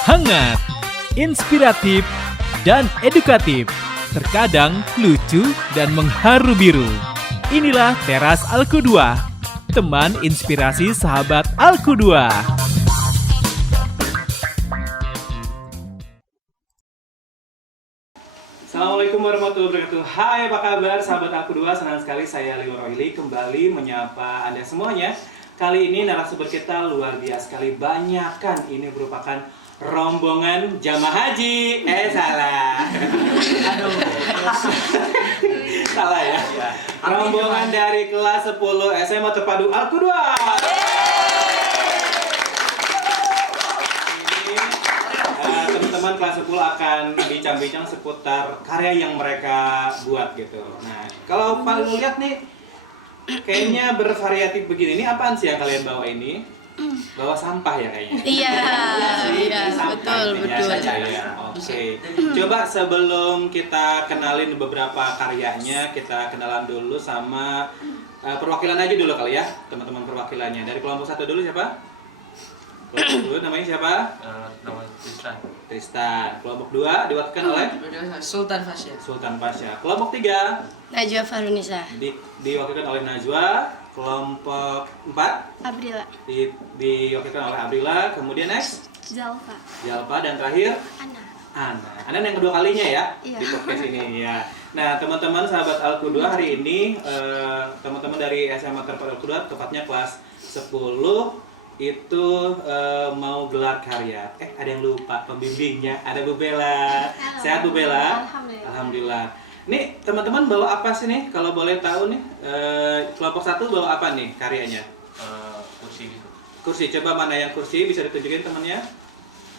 hangat, inspiratif, dan edukatif. Terkadang lucu dan mengharu biru. Inilah Teras Alku 2, teman inspirasi sahabat Alku 2. Assalamualaikum warahmatullahi wabarakatuh. Hai, apa kabar sahabat Aku 2? Senang sekali saya Leo Roili kembali menyapa Anda semuanya. Kali ini narasumber kita luar biasa sekali, banyakan. Ini merupakan rombongan jamaah haji. Salah. Aduh. Salah ya. Rombongan dari kelas 10 SMA Terpadu Aku 2. Teman-teman kelas 10 akan bincang-bincang seputar karya yang mereka buat gitu. Nah, kalau paling lihat nih, kayaknya bervariatif begini. Ini apaan sih yang kalian bawa ini? Bawa sampah ya kayaknya? Iya, Sampah betul. saja ya. Oke. Coba sebelum kita kenalin beberapa karyanya, kita kenalan dulu sama perwakilan aja dulu kali ya, teman-teman perwakilannya. Dari kelompok 1 dulu siapa? Kelompok 2 namanya siapa? Nama Tristan. Kelompok 2 diwakilkan oleh Sultan Fasya. Sultan Pasha. Kelompok 3 Najwa Farunisa. diwakilkan oleh Najwa. Kelompok 4 Abrila. diwakilkan oleh Abrila. Kemudian next Zalfa. Jalpa, dan terakhir Ana. Ana yang kedua kalinya ya Iya. di podcast ini ya. Nah, teman-teman sahabat Alku 2, hari ini teman-teman dari SMA Terpadu Alku 2, tepatnya kelas 10 itu mau gelar karya. Ada yang lupa pembimbingnya, ada Bu Bella. Sehat Bu Bella? Alhamdulillah. Nih, teman-teman bawa apa sih nih? Kalau boleh tahu nih, kelompok 1 bawa apa nih karyanya? Kursi gitu. Kursi, coba mana yang kursi, bisa ditunjukin temannya?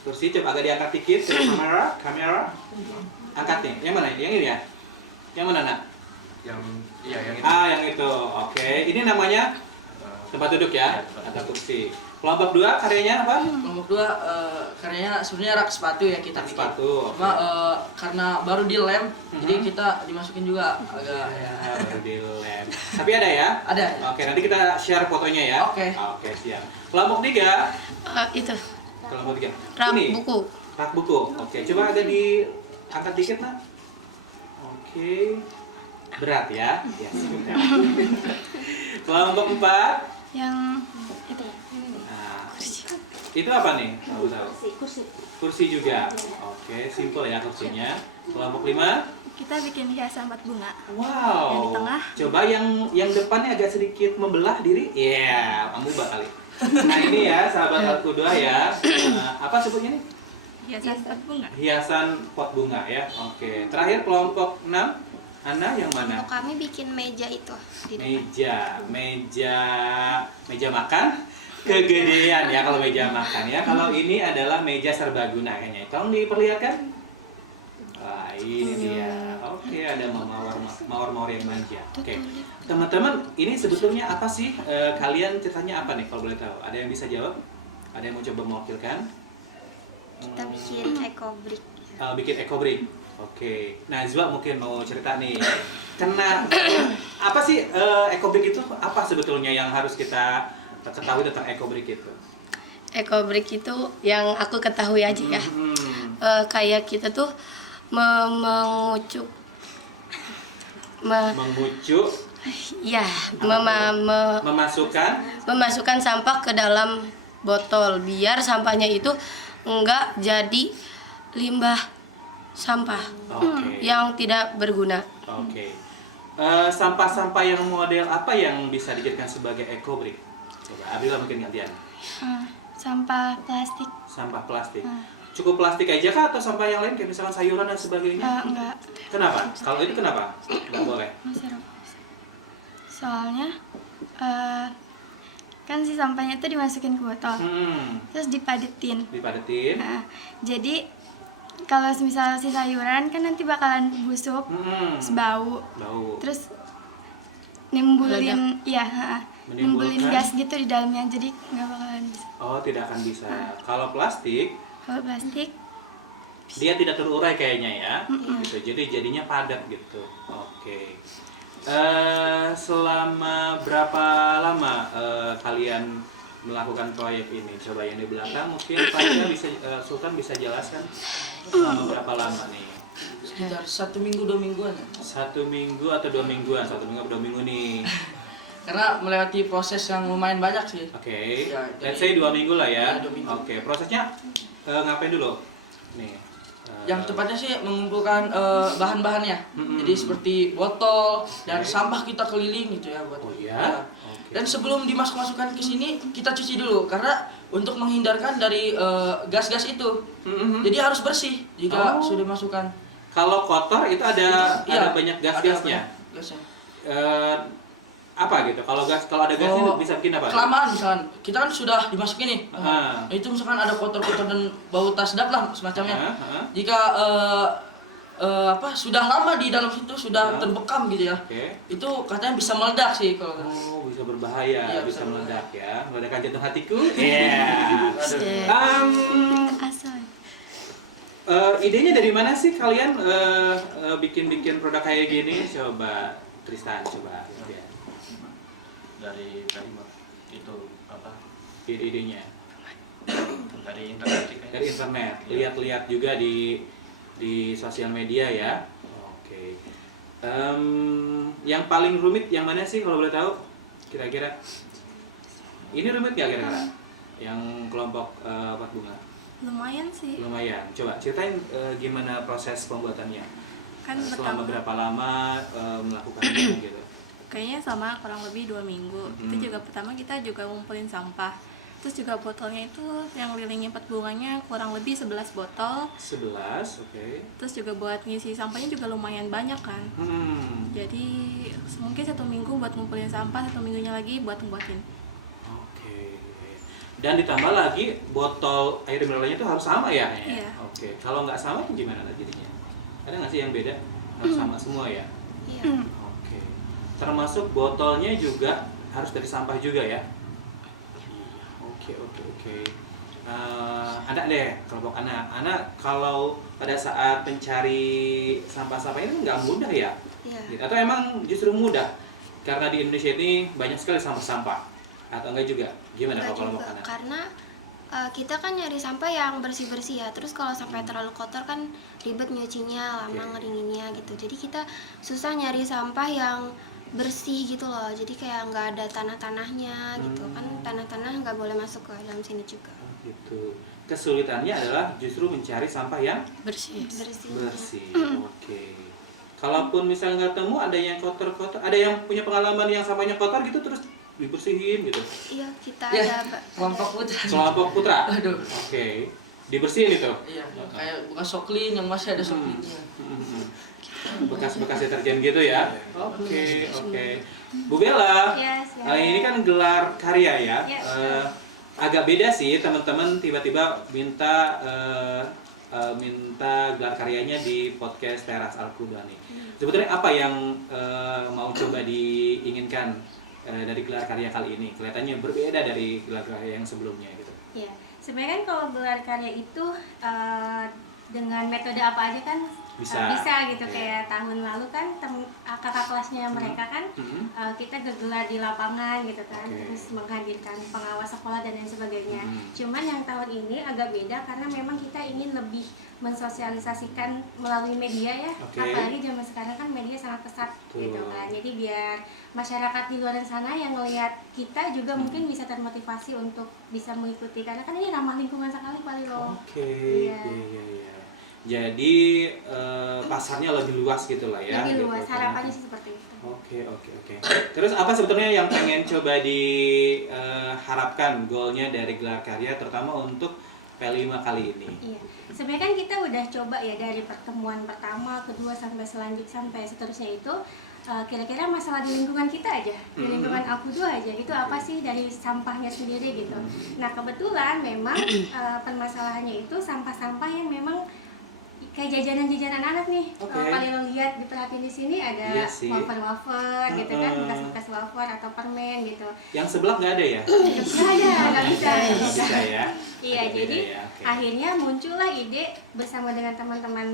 Kursi, coba agak diangkat dikit ke kamera. Angkat nih, yang mana? Yang ini ya? Yang mana, Nak? Yang itu. Yang itu, oke. Ini namanya tempat duduk ya? Atau kursi. Kelompok 2 karyanya apa? Kelompok 2 karyanya sebenarnya rak sepatu ya kita bikin. Sepatu, oke. Cuma karena baru di lem, jadi kita dimasukin juga agak Baru di lem. Tapi ada ya? Ada. Oke, nanti kita share fotonya ya. Oke. Oke, siap. Kelompok 3. Itu Kelompok 3. rak Ini, buku. rak buku. Oke, coba agak diangkat dikit, Nak. Oke. Berat ya? Ya, sudah. Kelompok 4. Yang itu. Nah, itu apa nih? Kursi juga. Oke, simple ya kursinya. Kelompok 5. Kita bikin hiasan 4 bunga. Wow. Yang di tengah. Coba yang depannya agak sedikit membelah diri. Iya, amuba kali. Nah, ini ya sahabat Alku 2 ya. Apa sebutnya nih? Hiasan 4 bunga. Hiasan pot bunga ya. Oke. Terakhir kelompok 6. Ana yang mana? Kami bikin meja itu di depan. Meja makan kegedean ya kalau meja makan ya. Kalau ini adalah meja serbaguna kayaknya. Tolong diperlihatkan. Wah, ini dia. Oke, ada mawar-mawar yang manja. Oke. Teman-teman, ini sebetulnya apa sih? Kalian ceritanya apa nih kalau boleh tahu? Ada yang bisa jawab? Ada yang mau coba mewakilkan? Kita bikin ekobrik. Bikin ekobrik. Oke. Nah, Zwa mungkin mau cerita nih. Karena apa sih ekobrik itu apa sebetulnya yang harus kita ketahui tentang ekobrik itu? Ekobrik itu yang aku ketahui aja ya. Kayak kita tuh mengucuk ya, memasukkan sampah ke dalam botol biar sampahnya itu enggak jadi limbah sampah yang tidak berguna. Oke. Sampah-sampah yang model apa yang bisa dijadikan sebagai ekobrik? Coba Abrila mungkin gantian. Sampah plastik. Sampah plastik. Cukup plastik aja kah atau sampah yang lain kayak misalkan sayuran dan sebagainya? Enggak. Kenapa? Kalau itu kenapa? Nggak boleh. Soalnya kan si sampahnya itu dimasukin ke botol. Terus dipadetin. Nah, jadi kalau misalnya si sayuran kan nanti bakalan busuk, terus bau. Terus nimbulin gas gitu di dalamnya, jadi nggak bakalan bisa. Oh, tidak akan bisa. Kalau plastik dia tidak terurai kayaknya ya. Gitu. Jadi jadinya padat gitu. Oke. Selama berapa lama kalian melakukan proyek ini? Coba yang di belakang mungkin Pak bisa Sultan bisa jelaskan selama berapa lama nih? Sekitar 1 minggu 2 mingguan. 1 minggu atau 2 mingguan? 1 minggu atau 2 minggu nih? Karena melewati proses yang lumayan banyak sih. Oke, Ya, let's say 2 minggu lah ya. Ya, 2 minggu. Oke, prosesnya ngapain dulu? Nih. Yang tepatnya sih mengumpulkan bahan-bahannya. Jadi seperti botol dan sampah kita keliling gitu ya buat. Oh iya? Ya. Oke. Dan sebelum dimasukkan ke sini kita cuci dulu karena untuk menghindarkan dari gas-gas itu. Jadi harus bersih jika sudah masukkan. Kalau kotor itu ada Iya, banyak gas-gasnya. ada gasnya. Apa gitu? Kalau ada gasnya bisa bikin apa? Kelamaan misalkan kita kan sudah dimasukin nih. Ah. Itu misalkan ada kotor-kotor dan bau tak sedap lah semacamnya. Jika sudah lama di dalam situ sudah terbekam gitu ya. Oke. Itu katanya bisa meledak sih kalau Oh, bisa berbahaya, Iya, bisa bisa meledak ya. Meledakkan jantung hatiku. Iya. Asal. Idenya dari mana sih kalian bikin produk kayak gini? Coba Tristan, coba. Ya. Dari itu apa? Idenya Dari internet juga. dari internet. Lihat-lihat juga di sosial media ya. Oke. Yang paling rumit yang mana sih kalau boleh tahu? Kira-kira? Ini rumit nggak kira-kira? Yang kelompok pot bunga? Lumayan sih. Lumayan. Coba ceritain gimana proses pembuatannya. Kan Selama pertama berapa lama melakukannya gitu? kayaknya sama kurang lebih 2 minggu. Itu juga pertama kita juga ngumpulin sampah. Terus juga botolnya itu yang lilingnya pot bunganya kurang lebih 11 botol. 11, oke. Terus juga buat ngisi sampahnya juga lumayan banyak kan. Jadi mungkin 1 minggu buat ngumpulin sampah, 1 minggunya lagi buat ngebuatin. Oke. Dan ditambah lagi botol air mineralnya itu harus sama ya? Iya. Oke. Kalau nggak sama gimana jadinya? Ada nggak sih yang beda? Harus sama semua ya? Iya. Oke. Termasuk botolnya juga harus dari sampah juga ya? Oke. Anak deh, kelompok anak. Anak kalau pada saat mencari sampah-sampah ini nggak mudah ya? Iya. Gitu. Atau emang justru mudah? Karena di Indonesia ini banyak sekali sampah-sampah. Atau enggak juga? Gimana Enggak kalau kelompok juga, anak? karena kita kan nyari sampah yang bersih-bersih ya. Terus kalau sampai terlalu kotor kan ribet nyucinya, lama ngeringinnya gitu. Jadi kita susah nyari sampah yang bersih gitu loh. Jadi kayak nggak ada tanah-tanahnya gitu kan. Tanah-tanah nggak boleh masuk ke dalam sini juga. Gitu. Kesulitannya adalah justru mencari sampah yang Bersih. bersih. Oke. Kalaupun misalnya nggak temu, ada yang kotor-kotor, ada yang punya pengalaman yang sampahnya kotor gitu terus dibersihin gitu. Iya, kita Ya, ada kelompok putra. Kelompok putra. Aduh. Oke. Dibersihin itu. Iya, kayak bukan soklin yang masih ada soklinnya. Bekas-bekas deterjen gitu ya. Oke. Bu Bella, Yes, ini kan gelar karya ya. Yes. Agak beda sih teman-teman tiba-tiba minta gelar karyanya di podcast Teras Al-Qudwa nih. Sebetulnya apa yang mau coba diinginkan dari gelar karya kali ini? Kelihatannya berbeda dari gelar karya yang sebelumnya gitu. Iya, sebenarnya kan kalau gelar karya itu dengan metode apa aja kan Bisa. gitu. Kayak tahun lalu kan kakak kelasnya mereka kan kita gelar di lapangan gitu kan, terus menghadirkan pengawas sekolah dan lain sebagainya. Cuman yang tahun ini agak beda karena memang kita ingin lebih mensosialisasikan melalui media ya. Apalagi zaman sekarang kan media sangat pesat gitu kan. Jadi biar masyarakat di luar sana yang melihat kita juga mungkin bisa termotivasi untuk bisa mengikuti, karena kan ini ramah lingkungan sekali Pak Lilo. Iya. Jadi pasarnya lebih luas gitu lah ya. Lebih luas, gitu. harapannya sih seperti itu. Oke. Terus apa sebetulnya yang pengen coba diharapkan goalnya dari gelar karya terutama untuk P5 kali ini? Iya, sebenarnya kan kita udah coba ya dari pertemuan pertama, kedua sampai sampai seterusnya itu kira-kira masalah di lingkungan kita aja, di lingkungan Al-Qudwa aja, itu apa sih dari sampahnya sendiri gitu. Nah kebetulan memang permasalahannya itu sampah-sampah yang memang kayak jajanan-jajanan anak nih. Kalau kalian lihat diperhatiin di sini ada wafer-wafer gitu kan, bekas-bekas wafer atau permen gitu. Yang sebelah nggak ada ya? Nggak bisa ya? Iya, jadi akhirnya muncullah ide bersama dengan teman-teman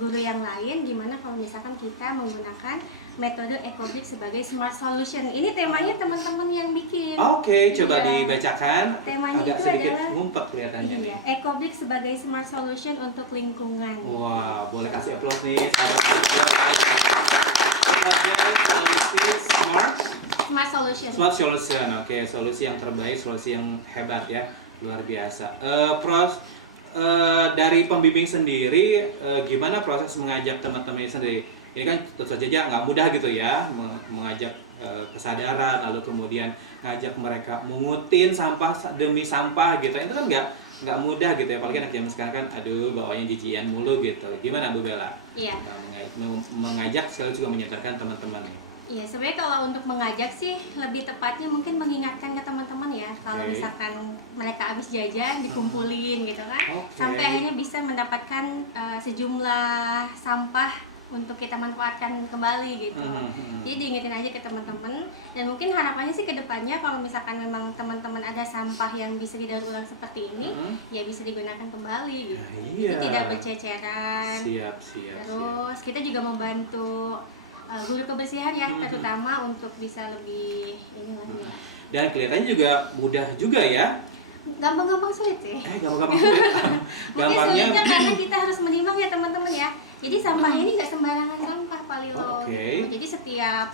guru yang lain, gimana kalau misalkan kita menggunakan metode Ecobrik sebagai smart solution. Ini temanya teman-teman yang bikin. Oke, coba Iya. dibacakan. Temanya Agak itu sedikit adalah ngumpet kelihatannya nih. Iya, Ecobrik sebagai smart solution untuk lingkungan. Wah, boleh kasih aplaus nih sebagai solusi Smart solution. smart solution. Oke, solusi yang terbaik, solusi yang hebat ya, luar biasa. Dari pembimbing sendiri, gimana proses mengajak teman-teman sendiri? Ini kan tentu saja nggak mudah gitu ya, mengajak kesadaran, lalu kemudian ngajak mereka mengutin sampah demi sampah gitu. Itu kan nggak mudah gitu ya, apalagi anak zaman sekarang kan, aduh bawanya jijian mulu gitu. Gimana Bu Bella? Iya. Mengajak sekaligus juga menyadarkan teman-teman nih. Iya, sebenarnya kalau untuk mengajak sih lebih tepatnya mungkin mengingatkan ke teman-teman ya. Kalau Oke. misalkan mereka habis jajan dikumpulin gitu kan, Oke. sampai akhirnya bisa mendapatkan sejumlah sampah untuk kita manfaatkan kembali gitu. Jadi diingetin aja ke teman-teman, dan mungkin harapannya sih ke depannya kalau misalkan memang teman-teman ada sampah yang bisa didaur ulang seperti ini, ya bisa digunakan kembali gitu. Nah, Jadi iya. tidak berceceran. Siap. Terus kita juga membantu guru kebersihan ya, terutama untuk bisa lebih ini lagi ya. Dan kelihatannya juga mudah juga ya. Gampang-gampang sulit sih. Gampang sulit. Mungkin Gampangnya. sulitnya karena kita harus menimbang ya teman-teman ya. Jadi sampahnya ini nggak sembarangan sampah Pak Lilo. Oke. Jadi setiap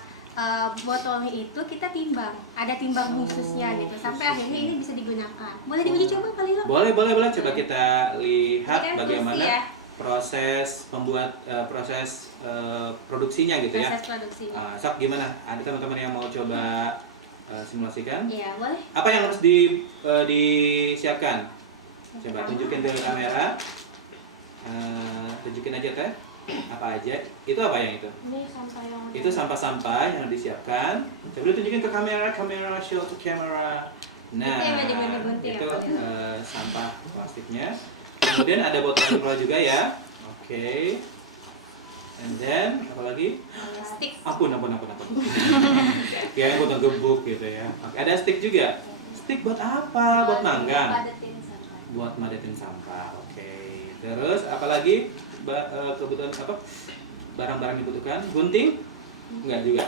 botolnya itu kita timbang, ada timbang khususnya gitu, sampai akhirnya ini bisa digunakan. Boleh diuji coba Pak Lilo? Boleh. Coba kita lihat Ini kan bagaimana kursi ya. proses produksinya gitu ya. Proses produksinya. Sok gimana? Ada teman-teman yang mau coba simulasikan? Iya, boleh. Apa yang harus disiapkan? Coba tunjukin ke kamera. Tunjukin aja teh. Apa aja? Itu apa yang itu? Ini sampah yang Itu sampah-sampah yang disiapkan. Coba tunjukin ke kamera, show to camera. Nah, Itu yang digunting-gunting itu ya, sampah plastiknya. Kemudian ada botol cola juga ya. Oke. And then apa lagi? stick. Ampun. Kayaknya botol gebuk gitu ya. Oke, ada stick juga. Stick buat apa? Buat manggang. Padetin sampah. Buat madetin sampah. Oke. Terus apa lagi? Kebutuhan apa? Barang-barang yang dibutuhkan. Gunting? Enggak juga.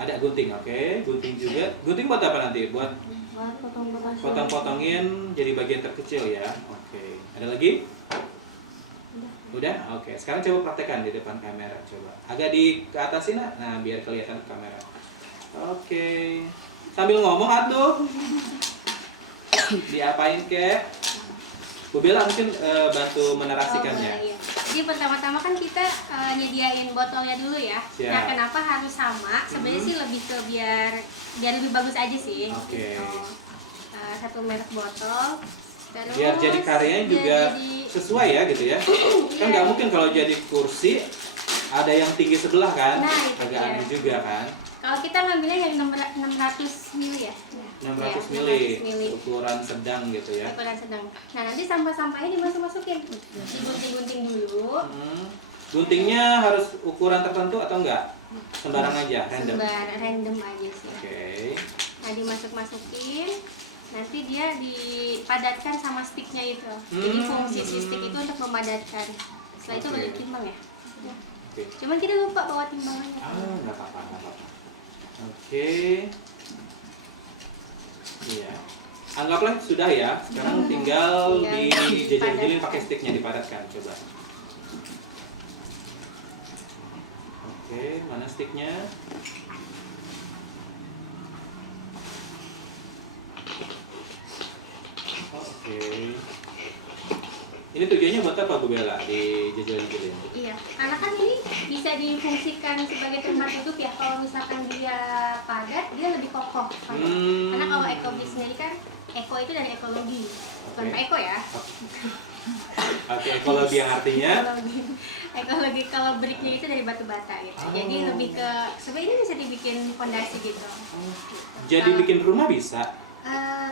Ada gunting. Oke. Gunting juga. Gunting buat apa nanti? Buat potong-potongin jadi bagian terkecil ya. Oke. Ada lagi? Udah? Oke. Sekarang coba praktekkan di depan kamera. Coba. Agak ke atasin. Nah, biar kelihatan ke kamera. Oke. Sambil ngomong atuh. Diapain kek? Bu Bella mungkin bantu menarasikannya. Iya. Jadi pertama-tama kan kita nyediain botolnya dulu ya. Siap. Nah, kenapa harus sama? Sebenarnya sih lebih ke biar lebih bagus aja sih. Oke. Gitu. Satu merek botol. Terus Biar jadi karyanya juga sesuai ya gitu ya. Kan nggak mungkin kalau jadi kursi ada yang tinggi sebelah kan? Nah, itu Agak dia. aneh juga kan? Kalau kita ngambilnya yang 600 mili ya. 600 Ya, mili, 600 mili. ukuran sedang gitu ya. Ukuran sedang. Nah, nanti sampah-sampahnya dimasuk-masukin. Digunting-gunting dulu. Guntingnya harus ukuran tertentu atau enggak? Sembarang aja, random. Random aja sih. Oke. Nah, dimasuk-masukin. Nanti dia dipadatkan sama sticknya itu. Jadi fungsi si stick itu untuk memadatkan. Setelah itu Oke. baru timbang ya. Oke. Cuman kita lupa bawa timbangannya. Nggak apa-apa. Oke. Iya. Anggaplah sudah ya. Sekarang tinggal dijajal-jajalin pakai sticknya, dipadatkan. Coba. Oke, mana sticknya? Oke. Ini tujuannya buat apa Bu Bella dijajal-jajalin? Iya, karena kan ini bisa difungsikan sebagai tempat duduk ya. Kalau misalkan dia padat, dia lebih kokoh. Karena kalau Ecobrik sendiri kan, eco itu dari ekologi, bukan Oke. eko ya. Oke, ekologi yang artinya Ekologi kalau briknya itu dari batu bata gitu. Jadi lebih ke sebenarnya ini bisa dibikin fondasi gitu. jadi bikin rumah bisa.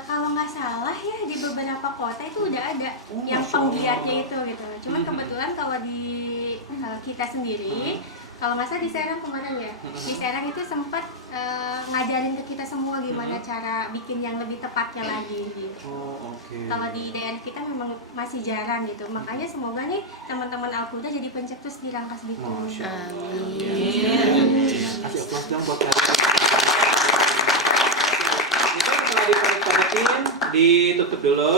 Kalau nggak salah ya di beberapa kota itu udah ada yang Masya Allah. penggiatnya itu gitu. Cuman kebetulan kalau di kita sendiri kalau nggak salah di Serang kemarin ya, di Serang itu sempat ngajarin ke kita semua gimana cara bikin yang lebih tepatnya lagi gitu. Oh, oke. Kalau di daerah kita memang masih jarang gitu, makanya semoga nih teman-teman Alkuda jadi pencetus di Rangkas Bitung. Amin. Kasih aplaus dong buat kalian. Itu setelah dipadat-padatin, ditutup dulu,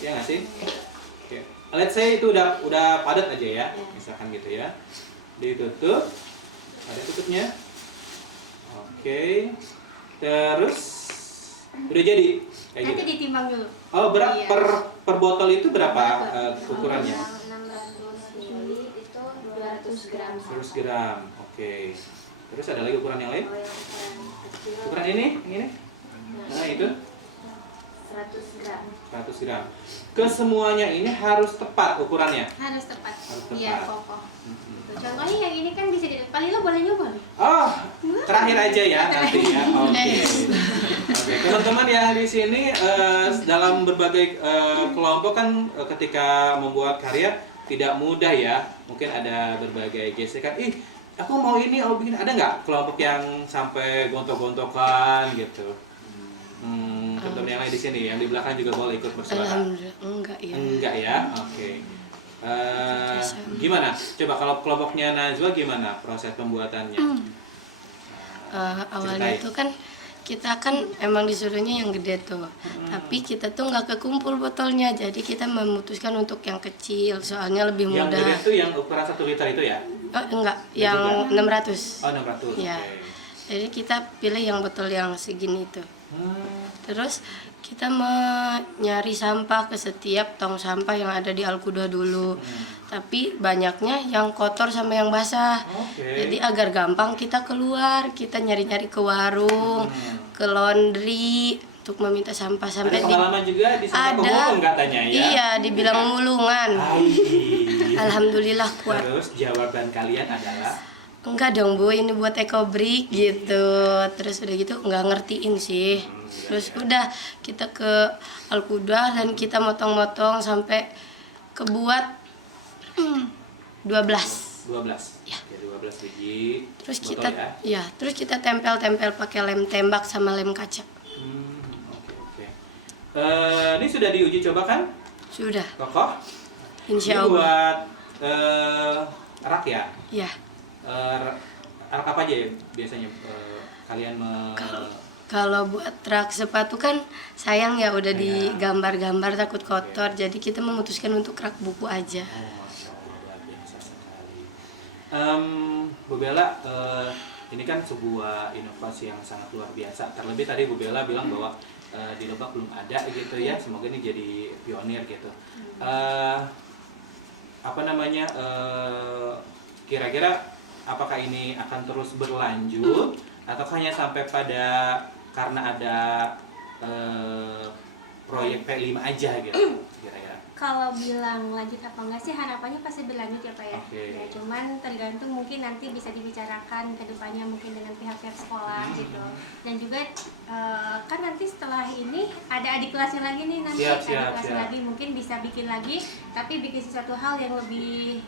ya nggak sih? Oke. Let's say itu udah padat aja ya, misalkan gitu ya. Ditutup, ada tutupnya. Oke. Terus udah jadi kayak Nanti gitu. ditimbang dulu. Oh, Iya. per botol itu berapa ukurannya? Yang 600 ml itu 200 gram. 100 gram. Oke. Terus ada lagi ukuran yang lain? Oh, yang ukuran kecil Ukuran ini, yang ini? Nah, itu 100 gram. 100 gram. Kesemuanya ini harus tepat ukurannya. Harus tepat. Harus Biar tepat. kokoh. Contohnya yang ini kan bisa Palilo boleh nyoba nih. Oh, terakhir aja ya nanti ya. Oke. Oke, teman-teman yang di sini dalam berbagai kelompok kan ketika membuat karya tidak mudah ya. Mungkin ada berbagai gesekan. Ih, aku mau ini, aku bikin. Ada nggak kelompok yang sampai gontok-gontokan gitu? Teman-teman yang lain di sini, yang di belakang juga boleh ikut bersuara. Alhamdulillah enggak ya. Enggak ya, oke. Gimana? Coba kalau kelompoknya Najwa gimana proses pembuatannya? Awalnya Ceritain. itu kan kita kan emang disuruhnya yang gede tuh, tapi kita tuh nggak kekumpul botolnya, jadi kita memutuskan untuk yang kecil, soalnya lebih Yang mudah. gede itu yang ukuran 1 liter itu ya? Oh, enggak, Ya yang juga. 600. Oh, 600. Ya. Oke. Jadi kita pilih yang botol yang segini itu. Terus kita nyari sampah ke setiap tong sampah yang ada di Alkuda dulu. Tapi banyaknya yang kotor sama yang basah. Oke. Jadi agar gampang kita keluar, kita nyari-nyari ke warung, ke laundry untuk meminta sampah Ada sampai pengalaman juga di sampah pemulung katanya ya? Iya, dibilang mulungan. Hai. Alhamdulillah kuat. Terus jawaban kalian adalah? Enggak dong Bu, ini buat ekobrik gitu. Terus udah gitu nggak ngertiin sih. Terus udah kita ke Alkuda dan kita motong-motong sampai kebuat 12. 12. Ya. Oke, 12 biji Terus botol kita ya? terus kita tempel-tempel pakai lem tembak sama lem kaca. Oke. Ini sudah diuji coba kan? Sudah, Kokoh? insya Ini Allah. buat rak ya? Ya. Rak apa aja ya biasanya kalian Kalau buat rak sepatu kan sayang ya udah digambar-gambar takut kotor. Jadi kita memutuskan untuk rak buku aja. Oh, Masya Allah, luar biasa sekali. Bu Bella, ini kan sebuah inovasi yang sangat luar biasa. Terlebih tadi Bu Bella bilang bahwa di Lebak belum ada gitu ya. Semoga ini jadi pionir gitu. Kira-kira apakah ini akan terus berlanjut atau hanya sampai pada karena ada proyek P5 aja gitu kira-kira? Kalau bilang lanjut apa enggak sih, harapannya pasti berlanjut ya Pak ya. Oke. Ya, cuman tergantung mungkin nanti bisa dibicarakan ke depannya mungkin dengan pihak-pihak sekolah gitu. Dan juga kan nanti setelah ini ada adik kelasnya lagi nih nanti. Siap. Adik kelasnya lagi mungkin bisa bikin lagi, tapi bikin sesuatu hal yang lebih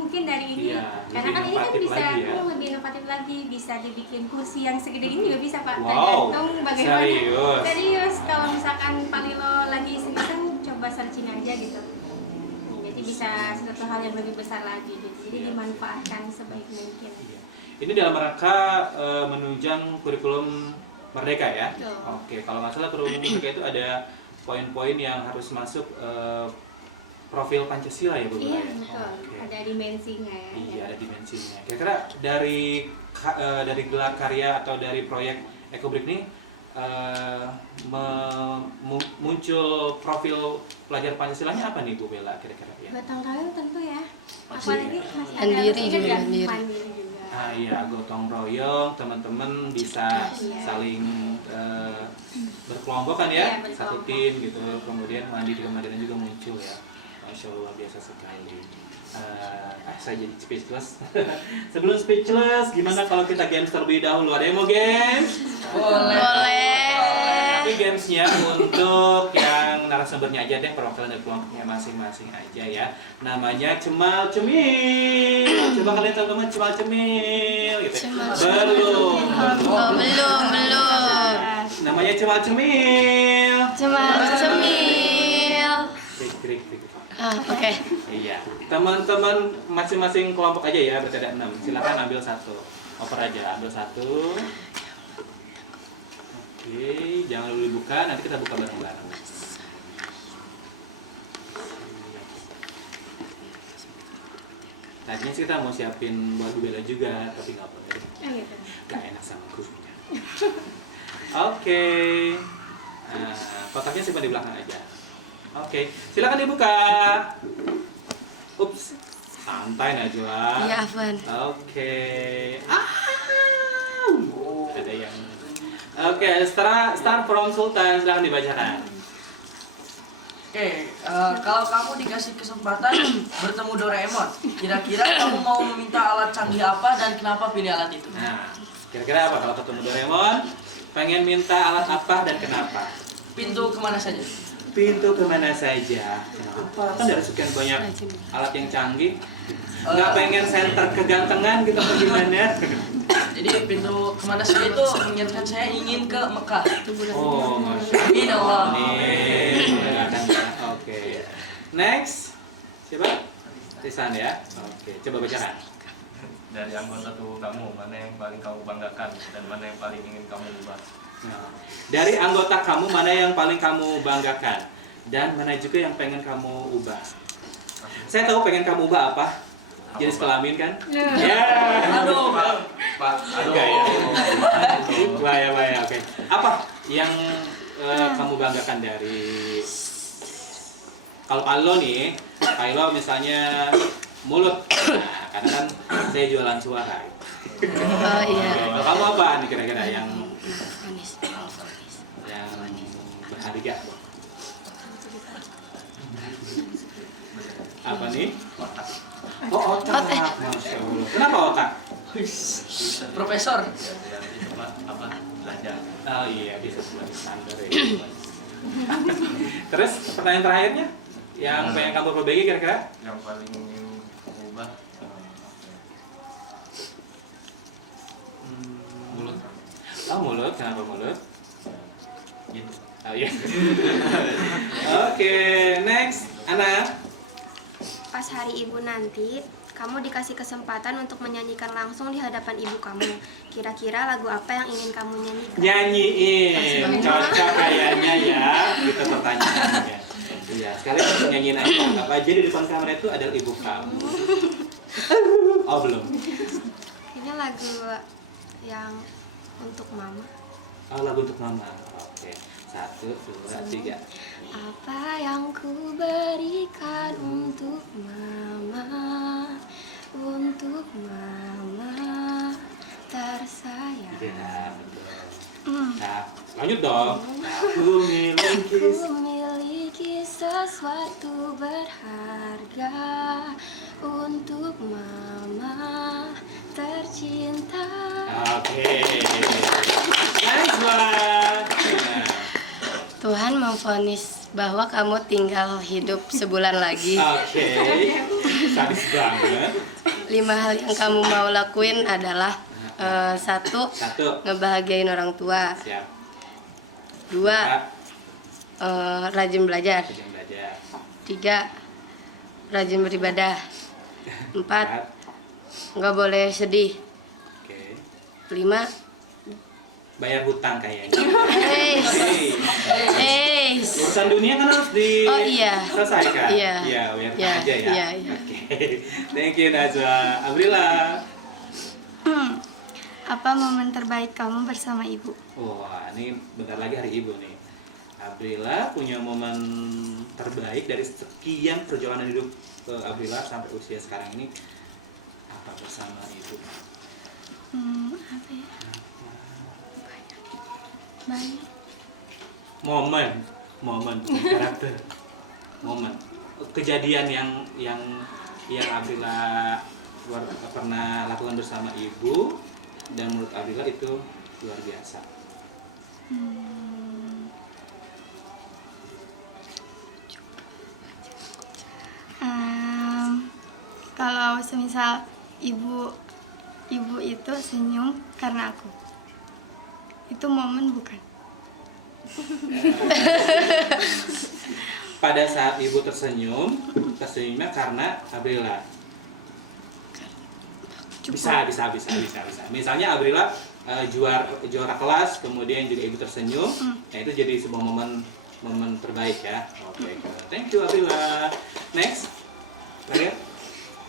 mungkin dari ini. Iya, Karena kan lebih ini kan inovatif bisa lagi ya. lebih inovatif lagi, bisa dibikin kursi yang segede ini juga bisa Pak. Wow, Tergantung bagaimana. serius? Serius, kalau misalkan Pak Lilo lagi iseng-iseng coba searching aja gitu. Jadi bisa sesuatu hal yang lebih besar lagi gitu. Jadi dimanfaatkan sebaik mungkin. Iya. Ini dalam rangka menunjang kurikulum Merdeka ya? Betul. Oke, kalau nggak salah kurikulum Merdeka itu ada poin-poin yang harus masuk profil Pancasila ya Bu Bella Iya, ya? betul. Oke. Ada dimensinya ya. Iya, ada dimensinya. Kira-kira dari gelar karya atau dari proyek Ekobrik ini muncul profil pelajar Pancasilanya apa nih Bu Bella kira-kira ya? Gotong royong tentu ya. Masih Apalagi ya. masih ada Mandiri harus juga, ingat ya, mandiri. mandiri juga. Ah iya, gotong royong, teman-teman bisa Iya. saling berkelompok kan Iya, ya, berkelompok. satu tim gitu, kemudian mandiri kemandirian juga muncul ya. Masya Allah, biasa sekali. Saya jadi speechless. Sebelum speechless, gimana kalau kita games terlebih dahulu? Ada yang mau games? Boleh. Tapi gamesnya untuk yang narasumbernya aja deh, perwakilan dari kelompoknya masing-masing aja ya. Namanya Cemal Cemil. Coba kalian tahu nama Cemal Cemil gitu. Belum. Belum. Namanya Cemal Cemil. Cemil. Krik. Oke. Iya. Teman-teman masing-masing kelompok aja ya, berarti ada 6. Silakan ambil satu. Oper aja, ambil satu. Oke, jangan dulu dibuka, nanti kita buka bareng-bareng. Tadinya sih kita mau siapin buat Bu Bella juga, tapi nggak boleh. Gak enak sama gurunya. Oke. Nah, kotaknya simpan di belakang aja. Oke, silakan dibuka. Ups, santai Najwa. Iya, Afwan. Oke. Ada yang. Oke, start from Sultan, silakan dibacakan. Oke, kalau kamu dikasih kesempatan bertemu Doraemon, kira-kira kamu mau meminta alat canggih apa dan kenapa pilih alat itu? Nah, kira-kira apa kalau ketemu Doraemon? Pengen minta alat apa dan kenapa? Pintu kemana saja? Pintu kemana saja? Kenapa? Kan dari sekian banyak alat yang canggih. Nggak pengen center kegantengan gitu atau gimana? Jadi pintu kemana saja itu mengingatkan saya ingin ke Mekah. Oh, masya Amin Allah. Amin. Oke. Next. Siapa? Tisan ya. Oke, coba bacakan. Dari anggota tubuh kamu, mana yang paling kamu banggakan dan mana yang paling ingin kamu ubah? Nah, dari anggota kamu mana yang paling kamu banggakan dan mana juga yang pengen kamu ubah? Saya tahu pengen kamu ubah apa? Jenis kelamin kan? Ya. Aduh, Pak, Enggak ya. Bahaya. Oke. Apa yang kamu banggakan dari kalau nih, kalau misalnya mulut, nah, karena kan saya jualan suara. Oh iya. Kalau kamu apa nih kira-kira yang Manis. berharga? Apa nih? Oh, otak. Masya Allah. Kenapa otak? Profesor. Biar itu Pak, belajar. Oh iya, bisa buat standar ya. Terus pertanyaan terakhirnya, yang pengen kamu perbaiki kira-kira? Yang paling ingin kamu ubah mulut. Oh mulut, kenapa mulut? Gitu. Oh iya. Oke, next, Ana. Pas hari ibu nanti, kamu dikasih kesempatan untuk menyanyikan langsung di hadapan ibu kamu. Kira-kira lagu apa yang ingin kamu nyanyikan? Nyanyiin, cocok kayaknya ya, gitu pertanyaannya. Iya, sekalian nyanyiin aja. Apa aja di depan kamera itu adalah ibu kamu. Oh belum. Ini lagu yang untuk mama. Oh lagu untuk mama. Oke, 1, 2, 3. Apa yang ku berikan untuk mama tersayang. Iya, betul. Nah, lanjut dong. Aku miliki. Ku miliki sesuatu berharga untuk mama tercinta. Oke. Nice one. Tuhan memvonis bahwa kamu tinggal hidup sebulan lagi. Oke. Sadis banget. 5 hal yang kamu mau lakuin adalah 1. Satu. Ngebahagiain orang tua. Siap. 2. Rajin belajar. Rajin belajar. 3. Rajin beribadah. 4. Nggak boleh sedih. Oke. 5. Bayar hutang kayaknya. Urusan dunia kan harus Oh iya. diselesaikan. Iya. Iya, bayar hutang Iya, aja ya. iya, iya. Oke. Thank you Najwa. Abrila. Apa momen terbaik kamu bersama ibu? Wah, ini bentar lagi hari ibu nih. Abrila punya momen terbaik dari sekian perjalanan hidup Abrila sampai usia sekarang ini. Apa bersama ibu? Apa ya? Banyak. Momen bukan karakter. Momen kejadian yang Abrila pernah lakukan bersama ibu dan menurut Abrila itu luar biasa. semisal ibu itu senyum karena aku, itu momen bukan? Pada saat ibu tersenyumnya karena Abrila. Bisa. Misalnya Abrila juara kelas, kemudian juga ibu tersenyum, nah itu jadi sebuah momen terbaik ya. Oke, thank you Abrila. Next, Maria.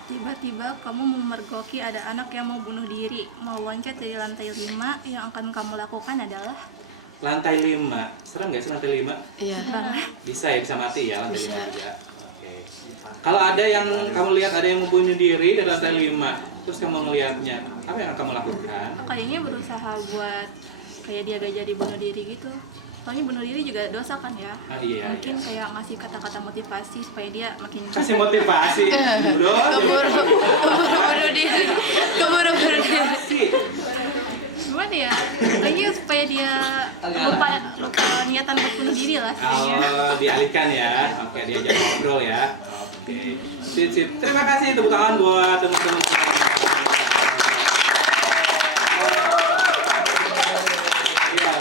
Tiba-tiba kamu memergoki ada anak yang mau bunuh diri, mau loncat dari lantai 5, yang akan kamu lakukan adalah? Lantai 5, serem nggak sih lantai 5? Iya. Bisa mati ya lantai 5 juga. Oke. Kalau ada yang kamu lihat ada yang mau bunuh diri dari lantai 5, terus kamu ngelihatnya, apa yang kamu lakukan? Kayaknya berusaha buat kayak dia gak jadi bunuh diri gitu. Soalnya bunuh diri juga dosa kan ya. Iya. Mungkin kayak ngasih kata-kata motivasi supaya dia makin Kasih motivasi, bro. Keburu diri. gimana ya? Kayaknya supaya dia lupa niatan buat bunuh diri lah kayaknya. Oh, dialihkan ya. Oke, diajak ngobrol ya. Oke. Sip. Terima kasih, tepuk tangan buat teman-teman.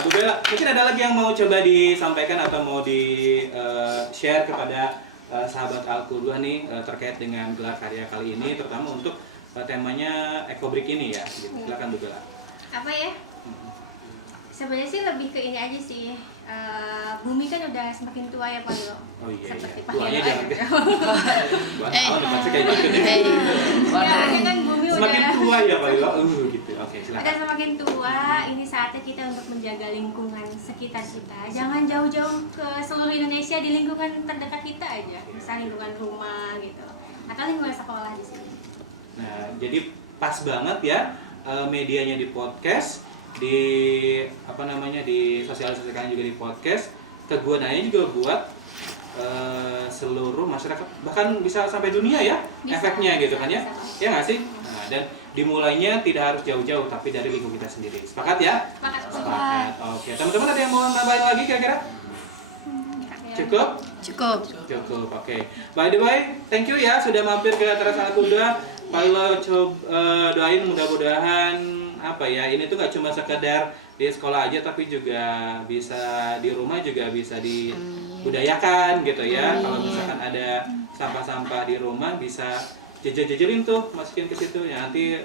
Bu Bella, mungkin ada lagi yang mau coba disampaikan atau mau di-share kepada sahabat Alku2 nih terkait dengan gelar karya kali ini, terutama untuk temanya Ekobrik ini ya. Gitu. Silakan Bu Bella. Apa ya? Sebenarnya sih lebih ke ini aja sih. Bumi kan udah semakin tua ya Pak Yo. Oh iya. Seperti Pak Tuanya Yo jangan aja. Buat tahun pasti kayak gitu deh. Ya, kan bumi Semakin udah tua ya Pak Yo. Gitu. Oke, silakan. udah semakin tua, ini saatnya kita untuk menjaga lingkungan sekitar kita. Jangan jauh-jauh ke seluruh Indonesia, di lingkungan terdekat kita aja. Misal lingkungan rumah gitu. Atau lingkungan sekolah di sini. Nah, jadi pas banget ya medianya di podcast, di sosialisasikan juga di podcast. Kegunaannya juga buat seluruh masyarakat, bahkan bisa sampai dunia ya efeknya gitu kan ya. Ya nggak sih? Nah, dan dimulainya tidak harus jauh-jauh, tapi dari lingkungan kita sendiri. Sepakat ya? Sepakat. Oke, teman-teman ada yang mau nambahin lagi kira-kira? Cukup. Oke. By the way, thank you ya sudah mampir ke Teras Alku2. Kalau doain mudah-mudahan ini tuh nggak cuma sekedar di sekolah aja, tapi juga bisa di rumah juga bisa dibudayakan gitu ya. Kalau misalkan ada sampah-sampah di rumah bisa jejelin tuh, masukin ke situ ya, nanti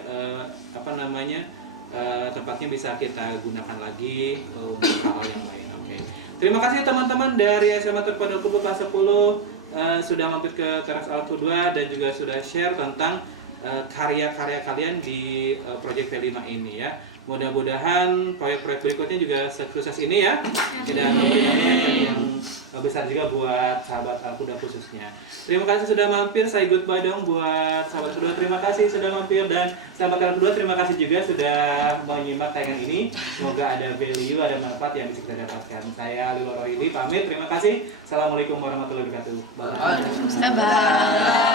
tempatnya bisa kita gunakan lagi untuk hal yang lain. Oke. Terima kasih teman-teman dari SMA Terpadu Alku2 kelas 10 sudah mampir ke Teras Alku2 dan juga sudah share tentang karya-karya kalian di proyek V5 ini ya. Mudah-mudahan proyek-proyek berikutnya juga sukses ini ya. Dan yang besar juga buat sahabat Alku2 khususnya. Terima kasih sudah mampir. Saya goodbye dong buat sahabat Alku2. Terima kasih sudah mampir, dan sahabat Alku2 terima kasih juga sudah menyimak tayangan ini. Semoga ada value, ada manfaat yang bisa kita dapatkan. Saya Lilo Rohidi pamit. Terima kasih. Assalamualaikum warahmatullahi wabarakatuh. Bye.